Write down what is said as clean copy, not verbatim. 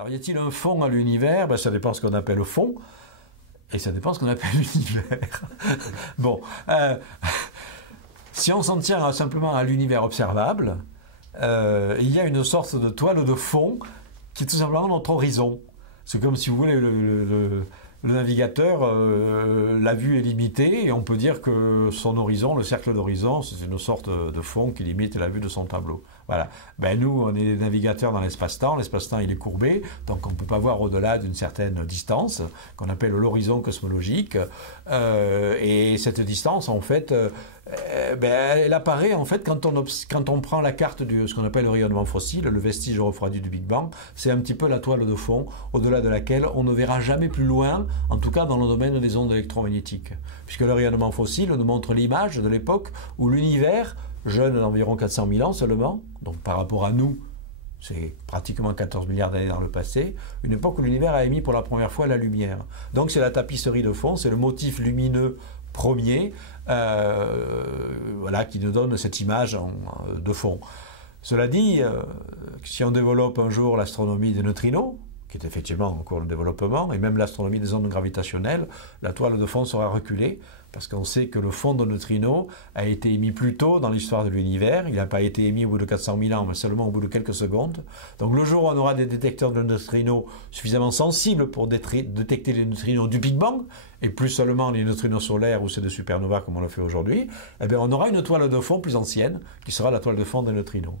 Alors, y a-t-il un fond à l'univers? Ben, ça dépend de ce qu'on appelle le fond, et ça dépend de ce qu'on appelle l'univers. Bon, si on s'en tient simplement à l'univers observable, il y a une sorte de toile de fond qui est tout simplement notre horizon. C'est comme si vous voulez le navigateur, la vue est limitée et on peut dire que son horizon, le cercle d'horizon, c'est une sorte de fond qui limite la vue de son tableau. Voilà. Ben nous, on est des navigateurs dans l'espace-temps. L'espace-temps, il est courbé, donc on ne peut pas voir au-delà d'une certaine distance, qu'on appelle l'horizon cosmologique. Et cette distance, en fait, elle apparaît en fait quand on prend la carte de ce qu'on appelle le rayonnement fossile, le vestige refroidi du Big Bang. C'est un petit peu la toile de fond au-delà de laquelle on ne verra jamais plus loin, en tout cas dans le domaine des ondes électromagnétiques. Puisque le rayonnement fossile nous montre l'image de l'époque où l'univers, jeune d'environ 400 000 ans seulement, donc par rapport à nous, c'est pratiquement 14 milliards d'années dans le passé, une époque où l'univers a émis pour la première fois la lumière. Donc c'est la tapisserie de fond, c'est le motif lumineux premier voilà, qui nous donne cette image de fond. Cela dit, si on développe un jour l'astronomie des neutrinos, qui est effectivement en cours de développement, et même l'astronomie des ondes gravitationnelles, la toile de fond sera reculée, parce qu'on sait que le fond de neutrinos a été émis plus tôt dans l'histoire de l'univers, il n'a pas été émis au bout de 400 000 ans, mais seulement au bout de quelques secondes. Donc le jour où on aura des détecteurs de neutrinos suffisamment sensibles pour détecter les neutrinos du Big Bang, et plus seulement les neutrinos solaires ou ceux de supernovas comme on le fait aujourd'hui, eh bien on aura une toile de fond plus ancienne, qui sera la toile de fond des neutrinos.